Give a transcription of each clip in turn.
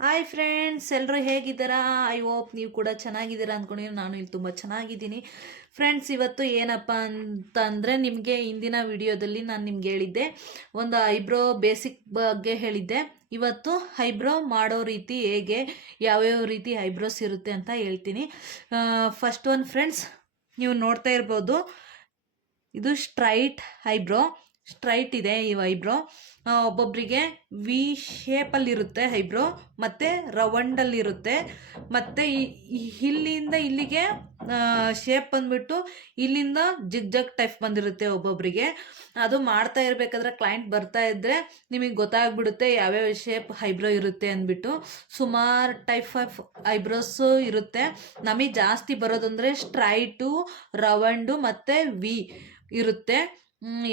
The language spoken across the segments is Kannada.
ಹಾಯ್ ಫ್ರೆಂಡ್ಸ್ ಎಲ್ಲರೂ ಹೇಗಿದ್ದೀರಾ? ಐ ಹೋಪ್ ನೀವು ಕೂಡ ಚೆನ್ನಾಗಿದ್ದೀರಾ ಅಂದ್ಕೊಂಡಿದ್ದೀನಿ ನಾನು ಇಲ್ಲಿ ತುಂಬ ಚೆನ್ನಾಗಿದ್ದೀನಿ. ಫ್ರೆಂಡ್ಸ್ ಇವತ್ತು ಏನಪ್ಪ ಅಂತ ಅಂದರೆ ನಿಮಗೆ ಇಂದಿನ ವಿಡಿಯೋದಲ್ಲಿ ನಾನು ನಿಮ್ಗೆ ಹೇಳಿದ್ದೆ, ಒಂದು ಐಬ್ರೋ ಬೇಸಿಕ್ ಬಗ್ಗೆ ಹೇಳಿದ್ದೆ. ಇವತ್ತು ಐಬ್ರೋ ಮಾಡೋ ರೀತಿ ಹೇಗೆ, ಯಾವ್ಯಾವ ರೀತಿ ಐಬ್ರೋಸ್ ಇರುತ್ತೆ ಅಂತ ಹೇಳ್ತೀನಿ. ಫಸ್ಟ್ ಒನ್ ಫ್ರೆಂಡ್ಸ್ ನೀವು ನೋಡ್ತಾ ಇರ್ಬೋದು, ಇದು ಸ್ಟ್ರೈಟ್ ಐಬ್ರೋ ಸ್ಟ್ರೈಟ್ ಇದೆ ಈ ಐಬ್ರೋ. ಒಬ್ಬೊಬ್ಬರಿಗೆ ವಿ ಶೇಪಲ್ಲಿರುತ್ತೆ ಐಬ್ರೋ, ಮತ್ತು ರವಂಡಲ್ಲಿರುತ್ತೆ ಮತ್ತು ಇಲ್ಲಿಂದ ಇಲ್ಲಿಗೆ ಶೇಪ್ ಬಂದ್ಬಿಟ್ಟು ಇಲ್ಲಿಂದ ಜಿಗ್ ಜಗ್ ಟೈಪ್ ಬಂದಿರುತ್ತೆ ಒಬ್ಬೊಬ್ಬರಿಗೆ ಅದು ಮಾಡ್ತಾ ಇರಬೇಕಾದ್ರೆ ಕ್ಲೈಂಟ್ ಬರ್ತಾ ಇದ್ದರೆ ನಿಮಗೆ ಗೊತ್ತಾಗ್ಬಿಡುತ್ತೆ ಯಾವ್ಯಾವ ಶೇಪ್ ಐಬ್ರೋ ಇರುತ್ತೆ ಅಂದ್ಬಿಟ್ಟು. ಸುಮಾರು ಟೈಪ್ ಆಫ್ ಐಬ್ರೋಸು ಇರುತ್ತೆ. ನಮಗೆ ಜಾಸ್ತಿ ಬರೋದಂದರೆ ಸ್ಟ್ರೈಟು ರವಂಡು ಮತ್ತು ವಿ ಇರುತ್ತೆ.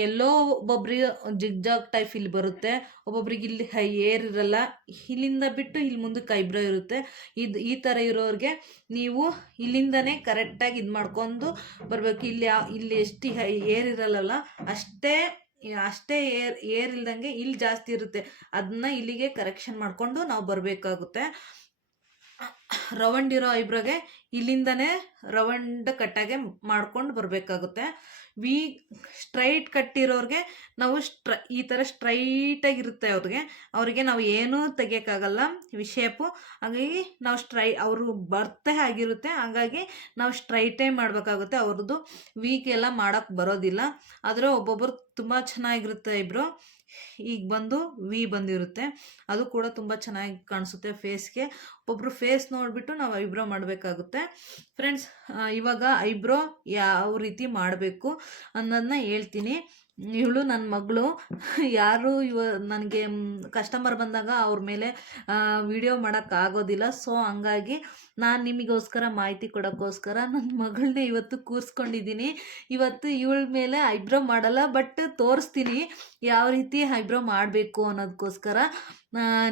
ಎಲ್ಲೋ ಒಬ್ಬೊಬ್ರಿಗೆ ಜಿಗ್ ಜಾಗ್ ಟೈಪ್ ಇಲ್ಲಿ ಬರುತ್ತೆ. ಒಬ್ಬೊಬ್ರಿಗೆ ಇಲ್ಲಿ ಹೈ ಏರ್ ಇರಲ್ಲ. ಇಲ್ಲಿಂದ ಬಿಟ್ಟು ಇಲ್ಲಿ ಮುಂದೆ ಕೈಬ್ರೋ ಇರುತ್ತೆ. ಇದು, ಈ ಥರ ಇರೋರಿಗೆ ನೀವು ಇಲ್ಲಿಂದನೇ ಕರೆಕ್ಟಾಗಿ ಇದು ಮಾಡ್ಕೊಂಡು ಬರಬೇಕು. ಇಲ್ಲಿ ಇಲ್ಲಿ ಎಷ್ಟು ಹೈ ಏರ್ ಇರಲ್ಲಲ್ಲ, ಅಷ್ಟೇ ಅಷ್ಟೇ ಏರ್ ಏರ್ ಇಲ್ದಂಗೆ ಇಲ್ಲಿ ಜಾಸ್ತಿ ಇರುತ್ತೆ. ಅದನ್ನ ಇಲ್ಲಿಗೆ ಕರೆಕ್ಷನ್ ಮಾಡಿಕೊಂಡು ನಾವು ಬರಬೇಕಾಗುತ್ತೆ. ರವಂಡ್ ಇರೋ ಐಬ್ರೋಗೆ ಇಲ್ಲಿಂದನೇ ರವಂಡ್ ಕಟ್ಟಾಗೆ ಮಾಡ್ಕೊಂಡು ಬರಬೇಕಾಗುತ್ತೆ. ವಿ ಸ್ಟ್ರೈಟ್ ಕಟ್ಟಿರೋರಿಗೆ ನಾವು ಸ್ಟ್ರ, ಈ ಥರ ಸ್ಟ್ರೈಟಾಗಿರುತ್ತೆ ಅವ್ರಿಗೆ. ಅವರಿಗೆ ನಾವು ಏನೂ ತೆಗಿಯೋಕ್ಕಾಗಲ್ಲ. ಶೇಪು ಹಾಗಾಗಿ ನಾವು ಸ್ಟ್ರೈ, ಅವರು ಬರ್ತೇ ಆಗಿರುತ್ತೆ. ಹಾಗಾಗಿ ನಾವು ಸ್ಟ್ರೈಟೇ ಮಾಡಬೇಕಾಗುತ್ತೆ ಅವ್ರದ್ದು. ವೀಕೆಲ್ಲ ಮಾಡೋಕ್ಕೆ ಬರೋದಿಲ್ಲ. ಆದರೆ ಒಬ್ಬೊಬ್ಬರು ತುಂಬ ಚೆನ್ನಾಗಿರುತ್ತೆ ಇಬ್ಬರು ಈಗ ಬಂದು ವಿ ಬಂದಿರುತ್ತೆ. ಅದು ಕೂಡ ತುಂಬ ಚೆನ್ನಾಗಿ ಕಾಣಿಸುತ್ತೆ ಫೇಸ್ಗೆ ಒಬ್ಬರು ಫೇಸ್ ನೋಡಿಬಿಟ್ಟು ನಾವು ಐಬ್ರೋ ಮಾಡಬೇಕಾಗುತ್ತೆ. ಫ್ರೆಂಡ್ಸ್ ಇವಾಗ ಐಬ್ರೋ ಯಾವ ರೀತಿ ಮಾಡಬೇಕು ಅನ್ನೋದನ್ನ ಹೇಳ್ತೀನಿ. ಇವಳು ನನ್ನ ಮಗಳು. ಯಾರು ಇವ, ನನಗೆ ಕಸ್ಟಮರ್ ಬಂದಾಗ ಅವ್ರ ಮೇಲೆ ವಿಡಿಯೋ ಮಾಡೋಕ್ಕಾಗೋದಿಲ್ಲ ಸೊ ಹಂಗಾಗಿ ನಾನು ನಿಮಗೋಸ್ಕರ ಮಾಹಿತಿ ಕೊಡೋಕ್ಕೋಸ್ಕರ ನನ್ನ ಮಗಳನ್ನೇ ಇವತ್ತು ಕೂರಿಸ್ಕೊಂಡಿದ್ದೀನಿ. ಇವತ್ತು ಇವಳ ಮೇಲೆ ಐಬ್ರೋ ಮಾಡಲ್ಲ ಬಟ್ ತೋರಿಸ್ತೀನಿ ಯಾವ ರೀತಿ ಐಬ್ರೋ ಮಾಡಬೇಕು ಅನ್ನೋದಕ್ಕೋಸ್ಕರ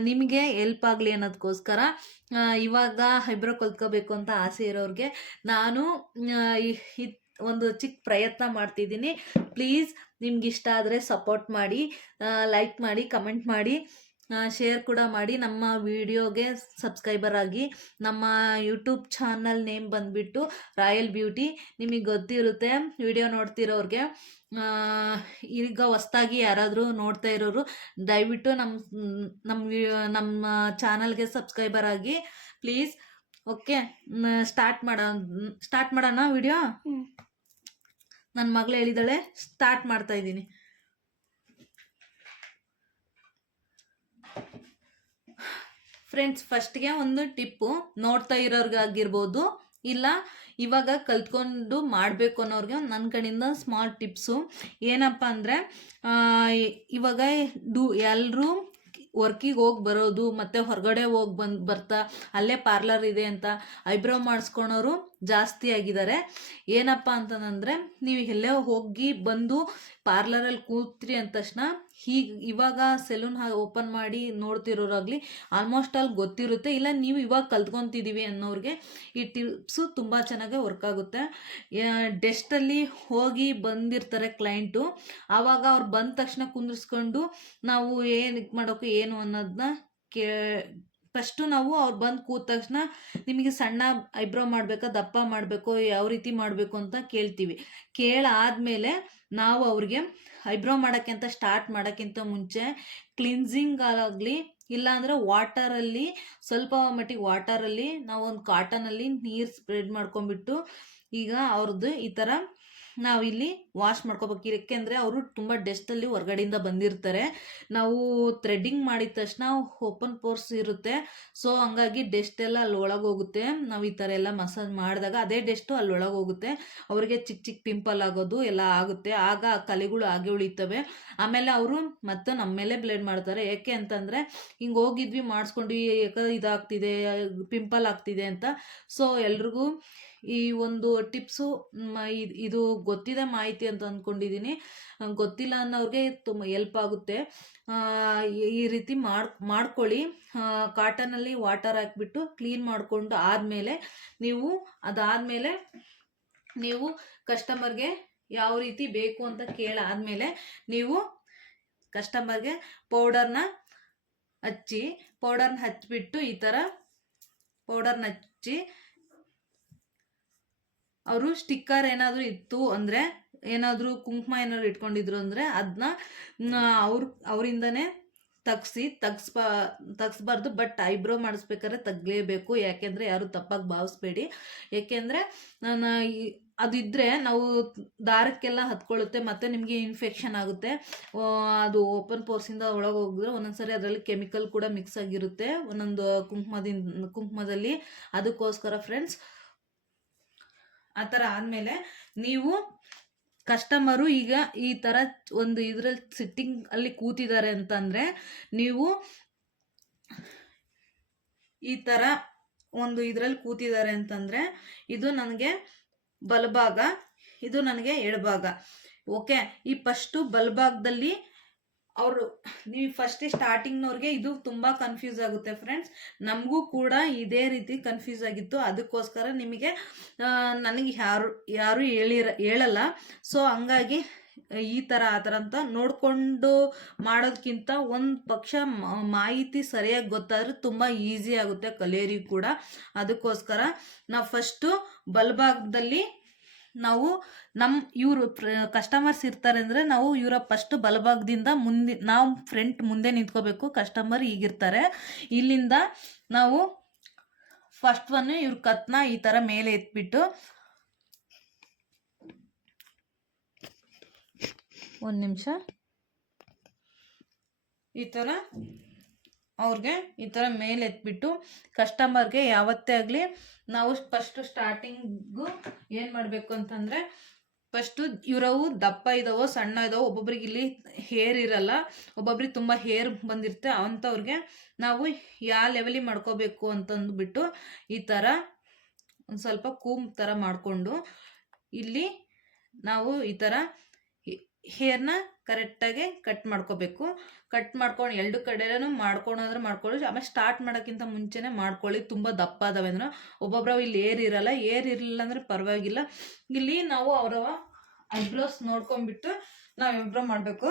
ನಿಮಗೆ ಎಲ್ಪ್ ಆಗಲಿ ಅನ್ನೋದಕ್ಕೋಸ್ಕರ ಇವಾಗ ಐಬ್ರೋ ಕಲ್ತ್ಕೋಬೇಕು ಅಂತ ಆಸೆ ಇರೋರಿಗೆ ನಾನು ಒಂದು ಚಿಕ್ಕ ಪ್ರಯತ್ನ ಮಾಡ್ತಿದ್ದೀನಿ. ಪ್ಲೀಸ್ ನಿಮ್ಗೆ ಇಷ್ಟ ಆದರೆ ಸಪೋರ್ಟ್ ಮಾಡಿ ಲೈಕ್ ಮಾಡಿ ಕಮೆಂಟ್ ಮಾಡಿ ಶೇರ್ ಕೂಡ ಮಾಡಿ. ನಮ್ಮ ವಿಡಿಯೋಗೆ ಸಬ್ಸ್ಕ್ರೈಬರ್ ಆಗಿ ನಮ್ಮ ಯೂಟ್ಯೂಬ್ ಚಾನಲ್ ನೇಮ್ ಬಂದುಬಿಟ್ಟು ರಾಯಲ್ ಬ್ಯೂಟಿ ನಿಮಗೆ ಗೊತ್ತಿರುತ್ತೆ ವಿಡಿಯೋ ನೋಡ್ತಿರೋರಿಗೆ ಈಗ ಹೊಸ್ದಾಗಿ ಯಾರಾದರೂ ನೋಡ್ತಾ ಇರೋರು, ದಯವಿಟ್ಟು ನಮ್ಮ ನಮ್ಮ ನಮ್ಮ ಚಾನಲ್ಗೆ ಸಬ್ಸ್ಕ್ರೈಬರ್ ಆಗಿ ಪ್ಲೀಸ್ ಓಕೆ ಸ್ಟಾರ್ಟ್ ಮಾಡೋ ಸ್ಟಾರ್ಟ್ ಮಾಡೋಣ ವಿಡಿಯೋ ನನ್ನ ಮಗಳು ಹೇಳಿದಾಳೆ ಸ್ಟಾರ್ಟ್ ಮಾಡ್ತಾ ಇದ್ದೀನಿ. ಫ್ರೆಂಡ್ಸ್ ಫಸ್ಟ್ಗೆ ಒಂದು ಟಿಪ್ಪು, ನೋಡ್ತಾ ಇರೋರ್ಗಾಗಿರ್ಬೋದು, ಇಲ್ಲ ಇವಾಗ ಕಲ್ತ್ಕೊಂಡು ಮಾಡಬೇಕು ಅನ್ನೋರಿಗೆ ನನ್ನ ಕಡೆಯಿಂದ ಸ್ಮಾಲ್ ಟಿಪ್ಸು ಏನಪ್ಪ ಅಂದರೆ ಇವಾಗ ಡು ಎಲ್ಲರೂ ವರ್ಕಿಗೆ ಹೋಗಿ ಬರೋದು, ಮತ್ತು ಹೊರಗಡೆ ಹೋಗಿ ಬಂದು, ಬರ್ತಾ ಅಲ್ಲೇ ಪಾರ್ಲರ್ ಇದೆ ಅಂತ ಐಬ್ರೋ ಮಾಡಿಸ್ಕೊಳೋರು ಜಾಸ್ತಿ ಆಗಿದ್ದಾರೆ. ಏನಪ್ಪ ಅಂತಂದರೆ, ನೀವು ಎಲ್ಲೇ ಹೋಗಿ ಬಂದು ಪಾರ್ಲರಲ್ಲಿ ಕೂತ್ರಿ ಅಂದ ತಕ್ಷಣ ಹೀಗೆ ಇವಾಗ ಸೆಲೂನ್ ಓಪನ್ ಮಾಡಿ ನೋಡ್ತಿರೋರಾಗಲಿ ಆಲ್ಮೋಸ್ಟ್ ಅಲ್ಲಿ ಗೊತ್ತಿರುತ್ತೆ. ಇಲ್ಲ, ನೀವು ಇವಾಗ ಕಲ್ತ್ಕೊತಿದ್ದೀವಿ ಅನ್ನೋರಿಗೆ ಈ ಟಿಪ್ಸು ತುಂಬ ಚೆನ್ನಾಗಿ ವರ್ಕ್ ಆಗುತ್ತೆ. ಡೆಸ್ಟಲ್ಲಿ ಹೋಗಿ ಬಂದಿರ್ತಾರೆ ಕ್ಲೈಂಟು ಆವಾಗ ಅವ್ರು ಬಂದ ತಕ್ಷಣ ಕುಂದಿರ್ಸ್ಕೊಂಡು ನಾವು ಏನು ಇದು ಮಾಡೋಕ್ಕೆ ಏನು ಅನ್ನೋದನ್ನ ಕೇ ಫಸ್ಟು ನಾವು ಅವ್ರು ಬಂದು ಕೂತ ತಕ್ಷಣ ನಿಮಗೆ ಸಣ್ಣ ಐಬ್ರೋ ಮಾಡಬೇಕಾ, ದಪ್ಪ ಮಾಡಬೇಕು, ಯಾವ ರೀತಿ ಮಾಡಬೇಕು ಅಂತ ಕೇಳ್ತೀವಿ. ಕೇಳಾದ್ಮೇಲೆ ನಾವು ಅವ್ರಿಗೆ ಐಬ್ರೋ ಮಾಡೋಕ್ಕಿಂತ ಸ್ಟಾರ್ಟ್ ಮಾಡೋಕ್ಕಿಂತ ಮುಂಚೆ ಕ್ಲಿನ್ಸಿಂಗ್ ಆಗಲಿ, ಇಲ್ಲಾಂದರೆ ವಾಟರಲ್ಲಿ, ಸ್ವಲ್ಪ ಮಟ್ಟಿಗೆ ವಾಟರಲ್ಲಿ ನಾವು ಒಂದು ಕಾಟನಲ್ಲಿ ನೀರು ಸ್ಪ್ರೆಡ್ ಮಾಡ್ಕೊಂಬಿಟ್ಟು ಈಗ ಅವ್ರದ್ದು ಈ ಥರ ನಾವು ಇಲ್ಲಿ ವಾಶ್ ಮಾಡ್ಕೋಬೇಕು ಏಕೆಂದರೆ ಅವರು ತುಂಬ ಡೆಸ್ಟಲ್ಲಿ ಹೊರಗಡೆಯಿಂದ ಬಂದಿರ್ತಾರೆ. ನಾವು ಥ್ರೆಡ್ಡಿಂಗ್ ಮಾಡಿದ ತಕ್ಷಣ ಓಪನ್ ಪೋರ್ಸ್ ಇರುತ್ತೆ. ಸೊ ಹಂಗಾಗಿ ಡೆಸ್ಟ್ ಎಲ್ಲ ಅಲ್ಲಿ ಒಳಗೆ ಹೋಗುತ್ತೆ. ನಾವು ಈ ಥರ ಎಲ್ಲ ಮಸಾಜ್ ಮಾಡಿದಾಗ ಅದೇ ಡೆಸ್ಟು ಅಲ್ಲಿ ಒಳಗೆ ಹೋಗುತ್ತೆ. ಅವರಿಗೆ ಚಿಕ್ಕ ಚಿಕ್ಕ ಪಿಂಪಲ್ ಆಗೋದು ಎಲ್ಲ ಆಗುತ್ತೆ. ಆಗ ಕಲೆಗಳು ಹಾಗೆ ಉಳಿತವೆ. ಆಮೇಲೆ ಅವರು ಮತ್ತೆ ನಮ್ಮ ಮೇಲೆ ಬ್ಲೇಡ್ ಮಾಡ್ತಾರೆ. ಯಾಕೆ ಅಂತಂದರೆ, ಹಿಂಗೆ ಹೋಗಿದ್ವಿ, ಮಾಡಿಸ್ಕೊಂಡ್ವಿ ಯಾಕೆ ಇದಾಗ್ತಿದೆ ಪಿಂಪಲ್ ಆಗ್ತಿದೆ ಅಂತ. ಸೊ ಎಲ್ರಿಗೂ ಈ ಒಂದು ಟಿಪ್ಸು ಇದು ಗೊತ್ತಿದೆ ಮಾಹಿತಿ ಅಂತ ಅಂದ್ಕೊಂಡಿದ್ದೀನಿ ಗೊತ್ತಿಲ್ಲ ಅನ್ನೋರಿಗೆ ತುಂಬ ಎಲ್ಪ್ ಆಗುತ್ತೆ. ಈ ರೀತಿ ಮಾಡ್, ಮಾಡ್ಕೊಳ್ಳಿ. ಕಾಟನಲ್ಲಿ ವಾಟರ್ ಹಾಕಿಬಿಟ್ಟು ಕ್ಲೀನ್ ಮಾಡಿಕೊಂಡು ಆದಮೇಲೆ ನೀವು ಅದಾದಮೇಲೆ ನೀವು ಕಸ್ಟಮರ್ಗೆ ಯಾವ ರೀತಿ ಬೇಕು ಅಂತ ಕೇಳಾದಮೇಲೆ ನೀವು ಕಸ್ಟಮರ್ಗೆ ಪೌಡರ್ನ ಹಚ್ಚಿ, ಪೌಡರ್ನ ಹಚ್ಚಿಬಿಟ್ಟು ಈ ಥರ ಪೌಡರ್ನ ಹಚ್ಚಿ ಅವರು ಸ್ಟಿಕ್ಕರ್ ಏನಾದರೂ ಇತ್ತು ಅಂದರೆ, ಏನಾದರೂ ಕುಂಕುಮ ಏನಾದ್ರು ಇಟ್ಕೊಂಡಿದ್ರು ಅಂದರೆ ಅದನ್ನ ಅವ್ರ, ಅವರಿಂದನೇ ತಗ್ಸಿ, ತಗ್ಸ್ಬಾ, ತಗ್ಸ್ಬಾರ್ದು ಬಟ್ ಐಬ್ರೋ ಮಾಡಿಸ್ಬೇಕಾದ್ರೆ ತಗ್ಲೇಬೇಕು. ಯಾಕೆಂದರೆ ಯಾರು ತಪ್ಪಾಗಿ ಭಾವಿಸ್ಬೇಡಿ. ಯಾಕೆಂದರೆ ನಾನು ಅದಿದ್ದರೆ ನಾವು ದಾರಕ್ಕೆಲ್ಲ ಹತ್ಕೊಳ್ಳುತ್ತೆ, ಮತ್ತು ನಿಮಗೆ ಇನ್ಫೆಕ್ಷನ್ ಆಗುತ್ತೆ. ಅದು ಓಪನ್ ಪೋರ್ಸಿಂದ ಒಳಗೆ ಹೋಗಿದ್ರೆ ಒಂದೊಂದ್ಸರಿ ಅದರಲ್ಲಿ ಕೆಮಿಕಲ್ ಕೂಡ ಮಿಕ್ಸ್ ಆಗಿರುತ್ತೆ. ಒಂದೊಂದು ಕುಂಕುಮದಿಂದ, ಕುಂಕುಮದಲ್ಲಿ. ಅದಕ್ಕೋಸ್ಕರ ಫ್ರೆಂಡ್ಸ್ ಆ ಥರ ಆದಮೇಲೆ ನೀವು ಕಸ್ಟಮರು ಈಗ ಈ ಥರ ಒಂದು ಇದರಲ್ಲಿ ಸಿಟ್ಟಿಂಗ್ ಅಲ್ಲಿ ಕೂತಿದ್ದಾರೆ ಅಂತಂದರೆ ನೀವು ಈ ಥರ ಒಂದು ಇದರಲ್ಲಿ ಕೂತಿದ್ದಾರೆ ಅಂತಂದರೆ ಇದು ನನಗೆ ಬಲಭಾಗ, ಇದು ನನಗೆ ಎಡಭಾಗ. ಓಕೆ ಈ ಫಸ್ಟು ಬಲಭಾಗದಲ್ಲಿ ಅವರು, ನೀವು ಫಸ್ಟ್ ಸ್ಟಾರ್ಟಿಂಗ್ನವ್ರಿಗೆ ಇದು ತುಂಬ ಕನ್ಫ್ಯೂಸ್ ಆಗುತ್ತೆ ಫ್ರೆಂಡ್ಸ್ ನಮಗೂ ಕೂಡ ಇದೇ ರೀತಿ ಕನ್ಫ್ಯೂಸ್ ಆಗಿತ್ತು. ಅದಕ್ಕೋಸ್ಕರ ನಿಮಗೆ ನನಗೆ ಯಾರು ಯಾರು ಹೇಳಿರ, ಹೇಳಲ್ಲ. ಸೊ ಹಂಗಾಗಿ ಈ ಥರ ಆ ಥರ ಅಂತ ನೋಡಿಕೊಂಡು ಮಾಡೋದಕ್ಕಿಂತ ಒಂದು ಪಕ್ಷ ಮಾಹಿತಿ ಸರಿಯಾಗಿ ಗೊತ್ತಾದರೆ ತುಂಬ ಈಸಿ ಆಗುತ್ತೆ ಕಲಿಯೋರಿಗೆ ಕೂಡ. ಅದಕ್ಕೋಸ್ಕರ ನಾವು ಫಸ್ಟು ಬಲಭಾಗದಲ್ಲಿ ನಾವು ನಮ್ಮ ಇವರು ಕಸ್ಟಮರ್ಸ್ ಇರ್ತಾರೆ ಅಂದರೆ ನಾವು ಇವರ ಫಸ್ಟ್ ಬಲಭಾಗದಿಂದ ಮುಂದೆ, ನಾವು ಫ್ರಂಟ್ ಮುಂದೆ ನಿಂತ್ಕೋಬೇಕು ಕಸ್ಟಮರ್ ಈಗಿರ್ತಾರೆ. ಇಲ್ಲಿಂದ ನಾವು ಫಸ್ಟ್ ಒನ್ ಇವ್ರ ಕತ್ನ ಈ ಥರ ಮೇಲೆ ಎತ್ಬಿಟ್ಟು ಒಂದು ನಿಮಿಷ. ಈ ಥರ ಅವ್ರಿಗೆ ಈ ಥರ ಮೇಲೆ ಎತ್ಬಿಟ್ಟು ಕಸ್ಟಮರ್ಗೆ ಯಾವತ್ತೇ ಆಗಲಿ ನಾವು ಫಸ್ಟು ಸ್ಟಾರ್ಟಿಂಗು ಏನು ಮಾಡಬೇಕು ಅಂತಂದರೆ ಫಸ್ಟು ಇವರವು ದಪ್ಪ ಇದಾವೋ, ಸಣ್ಣ ಇದಾವೋ, ಒಬ್ಬೊಬ್ರಿಗೆ ಇಲ್ಲಿ ಹೇರ್ ಇರಲ್ಲ, ಒಬ್ಬೊಬ್ರಿಗೆ ತುಂಬ ಹೇರ್ ಬಂದಿರುತ್ತೆ, ಅಂಥವ್ರಿಗೆ ನಾವು ಯಾವ ಲೆವೆಲಿಗೆ ಮಾಡ್ಕೋಬೇಕು ಅಂತಂದ್ಬಿಟ್ಟು ಈ ಥರ ಒಂದು ಸ್ವಲ್ಪ ಕೂಮ್ ಥರ ಮಾಡಿಕೊಂಡು ಇಲ್ಲಿ ನಾವು ಈ ಥರ ಹೇರ್ನ ಕರೆಕ್ಟಾಗಿ ಕಟ್ ಮಾಡ್ಕೋಬೇಕು. ಕಟ್ ಮಾಡ್ಕೊಂಡು ಎರಡು ಕಡೆನೂ ಮಾಡ್ಕೊಳೋದ್ರೆ ಮಾಡ್ಕೊಳ್ಳಿ ಆಮೇಲೆ ಸ್ಟಾರ್ಟ್ ಮಾಡೋಕ್ಕಿಂತ ಮುಂಚೆನೇ ಮಾಡ್ಕೊಳ್ಳಿ. ತುಂಬ ದಪ್ಪ ಅದಾವೆ ಅಂದ್ರೆ ಒಬ್ಬೊಬ್ರವು ಇಲ್ಲಿ ಏರ್ ಇರಲ್ಲ. ಏರ್ ಇರಲಿಲ್ಲ ಅಂದರೆ ಪರವಾಗಿಲ್ಲ. ಇಲ್ಲಿ ನಾವು ಅವರ ಐಬ್ರೋಸ್ ನೋಡ್ಕೊಂಡ್ಬಿಟ್ಟು ನಾವು ಇಂಪ್ರೂವ್ ಮಾಡಬೇಕು.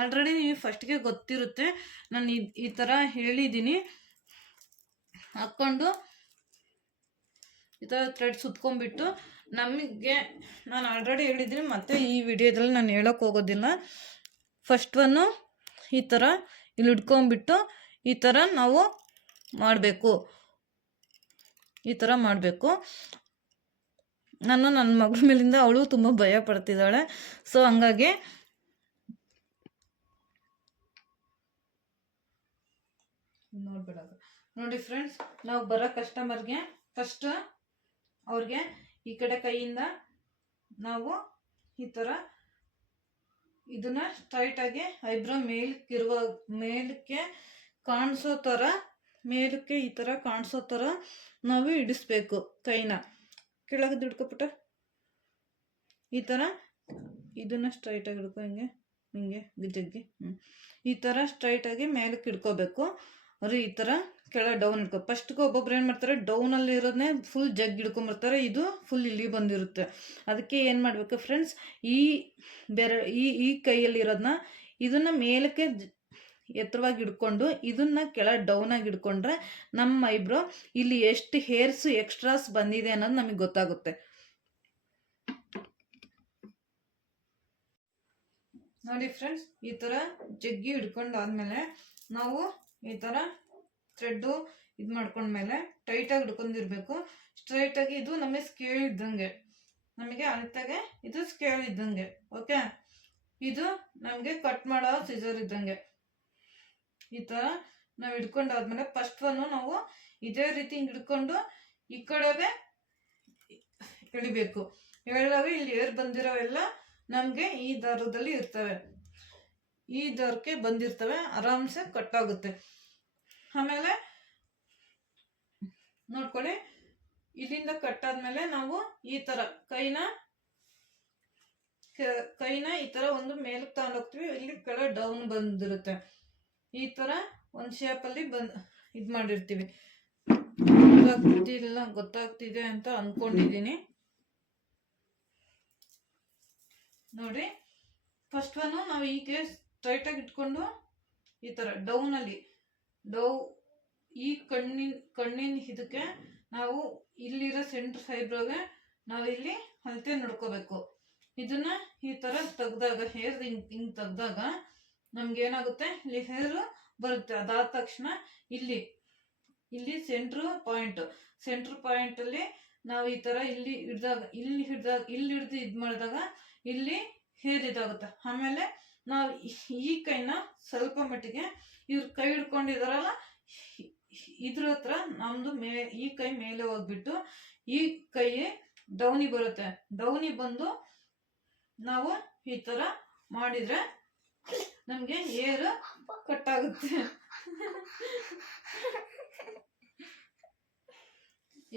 ಆಲ್ರೆಡಿ ನೀವು ಫಸ್ಟ್ಗೆ ಗೊತ್ತಿರುತ್ತೆ. ನಾನು ಈ ಥರ ಹೇಳಿದ್ದೀನಿ. ಹಾಕ್ಕೊಂಡು ಈ ಥರ ಥ್ರೆಡ್ ಸುತ್ಕೊಂಡ್ಬಿಟ್ಟು ನಮಗೆ ನಾನು ಆಲ್ರೆಡಿ ಹೇಳಿದ್ದೀನಿ, ಮತ್ತೆ ಈ ವಿಡಿಯೋದಲ್ಲಿ ನಾನು ಹೇಳೋಕೆ ಹೋಗೋದಿಲ್ಲ. ಫಸ್ಟ್ ಒನ್ನು ಈ ಥರ ಇಲ್ಲಿ ಹಿಡ್ಕೊಂಬಿಟ್ಟು ಈ ಥರ ನಾವು ಮಾಡಬೇಕು. ಈ ಥರ ಮಾಡಬೇಕು. ನಾನು ನನ್ನ ಮಗಳ ಮೇಲಿಂದ ಅವಳು ತುಂಬ ಭಯ ಪಡ್ತಿದ್ದಾಳೆ. ಸೊ ಹಂಗಾಗಿ ನೋಡ್ಬಿಡೋದು. ನೋಡಿ ಫ್ರೆಂಡ್ಸ್ ನಾವು ಬರೋ ಕಸ್ಟಮರ್ಗೆ ಫಸ್ಟ್ ಅವ್ರಿಗೆ ಈ ಕಡೆ ಕೈಯಿಂದ ನಾವು ಈ ಥರ ಇದನ್ನ ಸ್ಟ್ರೈಟಾಗಿ ಐಬ್ರೋ ಮೇಲಕ್ಕಿರುವ, ಮೇಲಕ್ಕೆ ಕಾಣಿಸೋ ಥರ, ಮೇಲಕ್ಕೆ ಈ ಥರ ಕಾಣಿಸೋ ಥರ ನಾವು ಹಿಡಿಸ್ಬೇಕು ಕೈನ. ಕೆಳಗೆ ದುಡ್ಕೊಪುಟ ಈ ಥರ ಇದನ್ನ ಸ್ಟ್ರೈಟಾಗಿ ಹಿಡ್ಕೊ, ಹಿಂಗೆ ಹಿಂಗೆ ಜಗ್ಗಿ ಹ್ಞೂ ಈ ಥರ ಸ್ಟ್ರೈಟಾಗಿ ಮೇಲಕ್ಕೆ ಹಿಡ್ಕೋಬೇಕು. ಅವರು ಈ ಥರ ಕೆಳ ಡೌನ್ ಇಟ್ಕೊ. ಫಸ್ಟ್ಗೆ ಒಬ್ಬೊಬ್ರು ಏನು ಮಾಡ್ತಾರೆ ಡೌನಲ್ಲಿ ಇರೋದನ್ನೇ ಫುಲ್ ಜಗ್ ಹಿಡ್ಕೊಂಬರ್ತಾರೆ, ಇದು ಫುಲ್ ಇಲ್ಲಿ ಬಂದಿರುತ್ತೆ. ಅದಕ್ಕೆ ಏನು ಮಾಡಬೇಕು ಫ್ರೆಂಡ್ಸ್ ಈ ಬೆರ, ಈ ಈ ಕೈಯಲ್ಲಿ ಇದನ್ನ ಮೇಲಕ್ಕೆ ಎತ್ತರವಾಗಿ ಹಿಡ್ಕೊಂಡು ಇದನ್ನ ಕೆಳ ಡೌನಾಗಿ ಹಿಡ್ಕೊಂಡ್ರೆ ನಮ್ಮ ಐಬ್ರೋ ಇಲ್ಲಿ ಎಷ್ಟು ಹೇರ್ಸ್ ಎಕ್ಸ್ಟ್ರಾಸ್ ಬಂದಿದೆ ಅನ್ನೋದು ನಮಗೆ ಗೊತ್ತಾಗುತ್ತೆ. ನೋಡಿ ಫ್ರೆಂಡ್ಸ್ ಈ ಥರ ಜಗ್ಗಿ ಹಿಡ್ಕೊಂಡಾದ್ಮೇಲೆ ನಾವು ಈ ಥರ ಥ್ರೆಡ್ಡು ಇದು ಮಾಡ್ಕೊಂಡ್ಮೇಲೆ ಟೈಟಾಗಿ ಹಿಡ್ಕೊಂಡಿರ್ಬೇಕು. ಸ್ಟ್ರೈಟಾಗಿ ಇದು ನಮಗೆ ಸ್ಕೇಲ್ ಇದ್ದಂಗೆ. ನಮಗೆ ಅಳತೆಗೆ ಇದು ಸ್ಕೇಲ್ ಇದ್ದಂಗೆ. ಓಕೆ? ಇದು ನಮಗೆ ಕಟ್ ಮಾಡೋ ಸಿಸರ್ ಇದ್ದಂಗೆ. ಈ ಥರ ನಾವು ಹಿಡ್ಕೊಂಡಾದ್ಮೇಲೆ ಫಸ್ಟ್ ಒನ್ನು ನಾವು ಇದೇ ರೀತಿ ಹಿಡ್ಕೊಂಡು ಈ ಕಡೆಗೆ ಎಳಿಬೇಕು. ಎಳ್ದಾಗ ಇಲ್ಲಿ ಏರ್ ಬಂದಿರೋವೆಲ್ಲ ನಮಗೆ ಈ ದಾರದಲ್ಲಿ ಇರ್ತವೆ. ಈ ದಾರಕ್ಕೆ ಬಂದಿರ್ತವೆ. ಆರಾಮ್ಸೆ ಕಟ್ ಆಗುತ್ತೆ. ಆಮೇಲೆ ನೋಡ್ಕೊಳ್ಳಿ. ಇಲ್ಲಿಂದ ಕಟ್ಟಾದ್ಮೇಲೆ ನಾವು ಈ ತರ ಕೈನ ಕೈನ ಈ ತರ ಒಂದು ಮೇಲಕ್ಕೆ ತಗೊಂಡು ಹೋಗ್ತೀವಿ. ಇಲ್ಲಿ ಕೆಳ ಡೌನ್ ಬಂದಿರುತ್ತೆ. ಈ ತರ ಒಂದು ಶೇಪಲ್ಲಿ ಬಂದ್ ಇದು ಮಾಡಿರ್ತೀವಿ. ಗೊತ್ತಾಗ್ತಿಲ್ಲ, ಗೊತ್ತಾಗ್ತಿದೆ ಅಂತ ಅನ್ಕೊಂಡಿದ್ದೀನಿ. ನೋಡಿ ಫಸ್ಟ್ ಒನ್ ನಾವು ಹೀಗೆ ಸ್ಟ್ರೈಟಾಗಿ ಇಟ್ಕೊಂಡು ಈ ತರ ಡೌನ್ ಡೌ ಈ ಕಣ್ಣಿನ ಕಣ್ಣಿನ ಇದಕ್ಕೆ ನಾವು ಇಲ್ಲಿರೋ ಸೆಂಟ್ರ್ ಫೈಬ್ರೋಗೆ ನಾವಿಲ್ಲಿ ಅಳತೆ ನೋಡ್ಕೋಬೇಕು. ಇದನ್ನ ಈ ತರ ತೆಗ್ದಾಗ, ಹೇರ್ ಹಿಂಗ್ ಹಿಂಗ್ ತೆಗ್ದಾಗ ನಮ್ಗೆ ಏನಾಗುತ್ತೆ? ಇಲ್ಲಿ ಹೇರ್ ಬರುತ್ತೆ. ಅದಾದ ತಕ್ಷಣ ಇಲ್ಲಿ ಇಲ್ಲಿ ಸೆಂಟ್ರ್ ಪಾಯಿಂಟ್. ಸೆಂಟ್ರ್ ಪಾಯಿಂಟ್ ಅಲ್ಲಿ ನಾವು ಈ ತರ ಇಲ್ಲಿ ಹಿಡ್ದಾಗ ಇಲ್ಲಿ ಹಿಡ್ದಾಗ, ಇಲ್ಲಿ ಹಿಡ್ದು ಇದ್ ಮಾಡಿದಾಗ ಇಲ್ಲಿ ಹೇರ್ ಇದಾಗುತ್ತೆ. ಆಮೇಲೆ ನಾವು ಈ ಕೈನ ಸ್ವಲ್ಪ ಮಟ್ಟಿಗೆ ಇವ್ರು ಕೈ ಹಿಡ್ಕೊಂಡಿದಾರಲ್ಲ, ಇದ್ರ ಹತ್ರ ನಮ್ದು ಮೇ, ಈ ಕೈ ಮೇಲೆ ಹೋಗ್ಬಿಟ್ಟು ಈ ಕೈ ಡೌನಿ ಬರುತ್ತೆ. ಡೌನಿ ಬಂದು ನಾವು ಈ ತರ ಮಾಡಿದ್ರೆ ನಮ್ಗೆ ಏರ್ ಕಟ್ ಆಗುತ್ತೆ.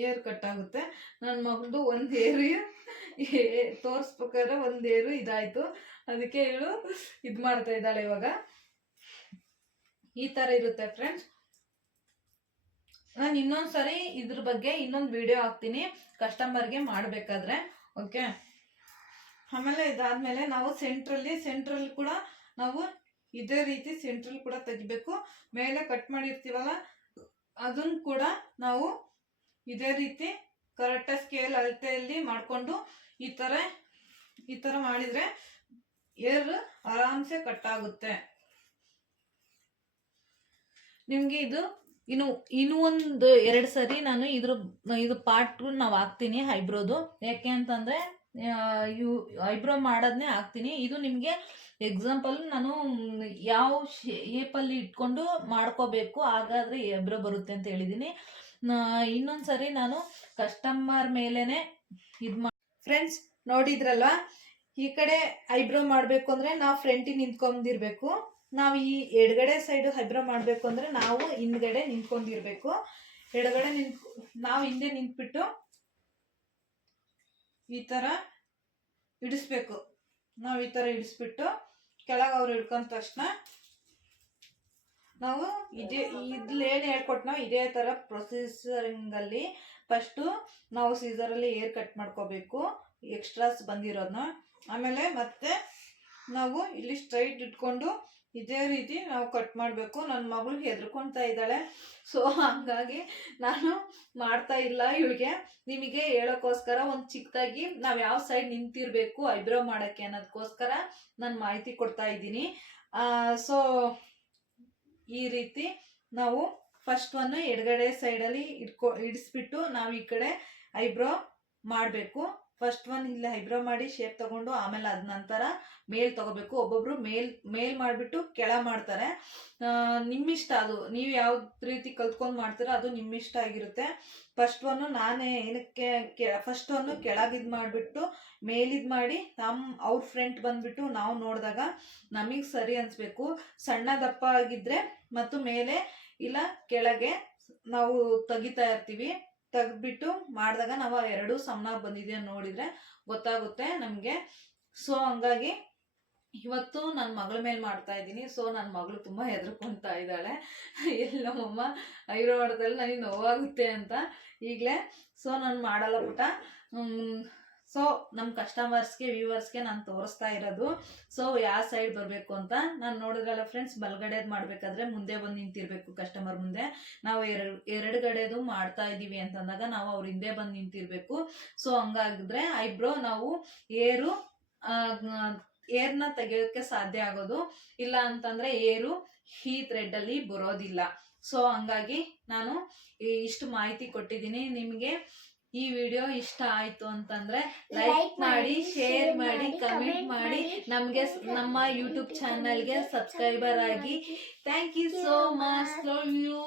ಏರ್ ಕಟ್ ಆಗುತ್ತೆ. ನನ್ನ ಮಗನದು ಒಂದು ಏರು ತೋರಿಸ್ಬೇಕಾದ್ರೆ ಒಂದು ಏರು ಇದಾಯ್ತು. ಅದಕ್ಕೆ ಹೇಳು ಇದ್ ಮಾಡ್ತಾ ಇದ್ದಾಳೆ ಇವಾಗ. ಈ ತರ ಇರುತ್ತೆ ಫ್ರೆಂಡ್ಸ್ ನಾನು ಇನ್ನೊಂದು ಸರಿ ಇದ್ರ ಬಗ್ಗೆ ಇನ್ನೊಂದು ವಿಡಿಯೋ ಹಾಕ್ತೀನಿ. ಕಸ್ಟಮರ್ಗೆ ಮಾಡಬೇಕಾದ್ರೆ ಓಕೆ ಆಮೇಲೆ ಇದಾದ್ಮೇಲೆ ನಾವು ಸೆಂಟ್ರಲ್ಲಿ ಸೆಂಟ್ರಲ್ಲಿ ಕೂಡ ನಾವು ಇದೇ ರೀತಿ ಸೆಂಟ್ರಲ್ ಕೂಡ ತೆಗಿಬೇಕು. ಮೇಲೆ ಕಟ್ ಮಾಡಿರ್ತೀವಲ್ಲ ಅದನ್ನ ಕೂಡ ನಾವು ಇದೇ ರೀತಿ ಕರೆಕ್ಟಾಗಿ ಸ್ಕೇಲ್ ಅಳತೆಯಲ್ಲಿ ಮಾಡಿಕೊಂಡು ಈ ಥರ ಈ ಥರ ಮಾಡಿದ್ರೆ ಏರ್ ಆರಾಮ್ಸೆ ಕಟ್ ಆಗುತ್ತೆ ನಿಮ್ಗೆ ಇದು ಇನ್ನು ಇನ್ನು ಒಂದು ಎರಡು ಸರಿ ನಾನು ಇದ್ರ ಇದು ಪಾರ್ಟ್ ನಾವು ಹಾಕ್ತೀನಿ ಐಬ್ರೋದು ಯಾಕೆ ಅಂತಂದ್ರೆ ಇವು ಐಬ್ರೋ ಮಾಡೋದನ್ನೇ ಹಾಕ್ತೀನಿ. ಇದು ನಿಮಗೆ ಎಕ್ಸಾಂಪಲ್ ನಾನು ಯಾವ ಶೇಪಲ್ಲಿ ಇಟ್ಕೊಂಡು ಮಾಡ್ಕೋಬೇಕು, ಹಾಗಾದ್ರೆ ಐಬ್ರೋ ಬರುತ್ತೆ ಅಂತ ಹೇಳಿದ್ದೀನಿ ಇನ್ನೊಂದು ಸರಿ ನಾನು ಕಸ್ಟಮರ್ ಮೇಲೇ ಇದು ಮಾ ಫ್ರೆಂಡ್ಸ್ ನೋಡಿದ್ರಲ್ವಾ? ಈ ಕಡೆ ಐಬ್ರೋ ಮಾಡಬೇಕು ಅಂದರೆ ನಾವು ಫ್ರಂಟಿಗೆ ನಿಂತ್ಕೊಂಡಿರ್ಬೇಕು. ನಾವು ಈ ಎಡಗಡೆ ಸೈಡು ಐಬ್ರೋ ಮಾಡಬೇಕು ಅಂದರೆ ನಾವು ಹಿಂದ್ಗಡೆ ನಿಂತ್ಕೊಂಡಿರ್ಬೇಕು. ಎಡಗಡೆ ನಿಂತ್ ನಾವು ಹಿಂದೆ ನಿಂತ್ಬಿಟ್ಟು ಈ ಥರ ಇಡಿಸ್ಬೇಕು. ನಾವು ಈ ಥರ ಇಡಿಸ್ಬಿಟ್ಟು ಕೆಳಗೆ ಅವ್ರು ಹಿಡ್ಕೊಂಡ ತಕ್ಷಣ ನಾವು ಇದೇ ಇದ್ರಲ್ಲಿ ಏನು ಹೇಳ್ಕೊಟ್ನೋ ಇದೇ ಥರ ಪ್ರೊಸೀಸರಿಂಗಲ್ಲಿ ಫಸ್ಟು ನಾವು ಸೀಸರಲ್ಲಿ ಏರ್ ಕಟ್ ಮಾಡ್ಕೋಬೇಕು. ಎಕ್ಸ್ಟ್ರಾಸ್ ಬಂದಿರೋದನ್ನ ಆಮೇಲೆ ಮತ್ತೆ ನಾವು ಇಲ್ಲಿ ಸ್ಟ್ರೈಟ್ ಇಟ್ಕೊಂಡು ಇದೇ ರೀತಿ ನಾವು ಕಟ್ ಮಾಡಬೇಕು. ನನ್ನ ಮಗಳು ಹೆದರ್ಕೊಳ್ತಾ ಇದ್ದಾಳೆ. ಸೊ ಹಂಗಾಗಿ ನಾನು ಮಾಡ್ತಾ ಇಲ್ಲ ಇವಳಿಗೆ. ನಿಮಗೆ ಹೇಳೋಕ್ಕೋಸ್ಕರ ಒಂದು ಚಿಕ್ಕದಾಗಿ ನಾವು ಯಾವ ಸೈಡ್ ನಿಂತಿರಬೇಕು ಐಬ್ರೋ ಮಾಡೋಕ್ಕೆ ಅನ್ನೋದಕ್ಕೋಸ್ಕರ ನಾನು ಮಾಹಿತಿ ಕೊಡ್ತಾ ಇದ್ದೀನಿ. ಸೊ ಈ ರೀತಿ ನಾವು ಫಸ್ಟ್ ಒನ್ ಎಡಗಡೆ ಸೈಡಲ್ಲಿ ಇಟ್ಕೊ, ಇಡಿಸ್ಬಿಟ್ಟು ನಾವು ಈ ಕಡೆ ಐಬ್ರೋ ಮಾಡಬೇಕು. ಫಸ್ಟ್ ಒನ್ ಇಲ್ಲ ಹೈಬ್ರೋ ಮಾಡಿ ಶೇಪ್ ತಗೊಂಡು ಆಮೇಲೆ ಅದ ನಂತರ ಮೇಲ್ ತಗೋಬೇಕು. ಒಬ್ಬೊಬ್ರು ಮೇಲ್ ಮೇಲ್ ಮಾಡಿಬಿಟ್ಟು ಕೆಳ ಮಾಡ್ತಾರೆ. ನಿಮ್ಮಿಷ್ಟ ಅದು. ನೀವು ಯಾವ ರೀತಿ ಕಲ್ತ್ಕೊಂಡು ಮಾಡ್ತೀರೋ ಅದು ನಿಮ್ಮಿಷ್ಟ ಆಗಿರುತ್ತೆ. ಫಸ್ಟ್ ಒನ್ನು ನಾನೇ ಏನಕ್ಕೆ ಫಸ್ಟ್ ಒನ್ನು ಕೆಳಗಿದ್ ಮಾಡಿಬಿಟ್ಟು ಮೇಲಿದ್ ಮಾಡಿ ನಮ್ಮ ಅವ್ರ ಫ್ರಂಟ್ ಬಂದ್ಬಿಟ್ಟು ನಾವು ನೋಡಿದಾಗ ನಮಗೆ ಸರಿ ಅನಿಸ್ಬೇಕು. ಸಣ್ಣ ದಪ್ಪ ಆಗಿದ್ರೆ ಮತ್ತು ಮೇಲೆ ಇಲ್ಲ ಕೆಳಗೆ ನಾವು ತೆಗಿತಾ ಇರ್ತೀವಿ. ತೆಗ್ದ್ಬಿಟ್ಟು ಮಾಡಿದಾಗ ನಾವು ಎರಡೂ ಸಮನಾಗಿ ಬಂದಿದೆ ನೋಡಿದ್ರೆ ಗೊತ್ತಾಗುತ್ತೆ ನಮಗೆ. ಸೊ ಹಂಗಾಗಿ ಇವತ್ತು ನನ್ನ ಮಗಳ ಮೇಲೆ ಮಾಡ್ತಾ ಇದ್ದೀನಿ. ಸೊ ನನ್ನ ಮಗಳು ತುಂಬ ಹೆದರ್ಕೊಂತಾ ಇದ್ದಾಳೆ. ಎಲ್ಲ ನಮ್ಮಮ್ಮ ಐರೋ ಮಾಡೋದ್ರಲ್ಲಿ ನನಗೆ ನೋವಾಗುತ್ತೆ ಅಂತ ಈಗಲೇ. ಸೊ ನಾನು ಮಾಡಲ್ಲ ಪುಟ. ಸೊ ನಮ್ಮ ಕಸ್ಟಮರ್ಸ್ಗೆ ವ್ಯೂವರ್ಸ್ಗೆ ನಾನು ತೋರಿಸ್ತಾ ಇರೋದು. ಸೊ ಯಾವ ಸೈಡ್ ಬರಬೇಕು ಅಂತ ನಾನು ನೋಡಿದ್ರಲ್ಲ ಫ್ರೆಂಡ್ಸ್ ಬಲಗಡೆದು ಮಾಡಬೇಕಾದ್ರೆ ಮುಂದೆ ಬಂದು ನಿಂತಿರ್ಬೇಕು ಕಸ್ಟಮರ್ ಮುಂದೆ. ನಾವು ಎರಡು ಎರಡು ಗಡೆದು ಮಾಡ್ತಾ ಇದ್ದೀವಿ ಅಂತಂದಾಗ ನಾವು ಅವ್ರ ಹಿಂದೆ ಬಂದು ನಿಂತಿರ್ಬೇಕು. ಸೊ ಹಂಗಾಗಿದ್ರೆ, ಐಬ್ರೋ ನಾವು ಏರು ಏರ್ನ ತೆಗೆಯೋಕ್ಕೆ ಸಾಧ್ಯ ಆಗೋದು. ಇಲ್ಲ ಅಂತಂದ್ರೆ ಏರು, ಈ ಥ್ರೆಡ್ಡಲ್ಲಿ ಬರೋದಿಲ್ಲ. ಸೊ ಹಂಗಾಗಿ ನಾನು ಇಷ್ಟು ಮಾಹಿತಿ ಕೊಟ್ಟಿದ್ದೀನಿ. ನಿಮಗೆ ಈ ವಿಡಿಯೋ ಇಷ್ಟ ಆಯ್ತು ಅಂತಂದ್ರೆ ಲೈಕ್ ಮಾಡಿ ಶೇರ್ ಮಾಡಿ ಕಮೆಂಟ್ ಮಾಡಿ. ನಮ್ಗೆ ನಮ್ಮ ಯೂಟ್ಯೂಬ್ ಚಾನಲ್ಗೆ ಸಬ್ಸ್ಕ್ರೈಬರ್ ಆಗಿ. Thank you so much love you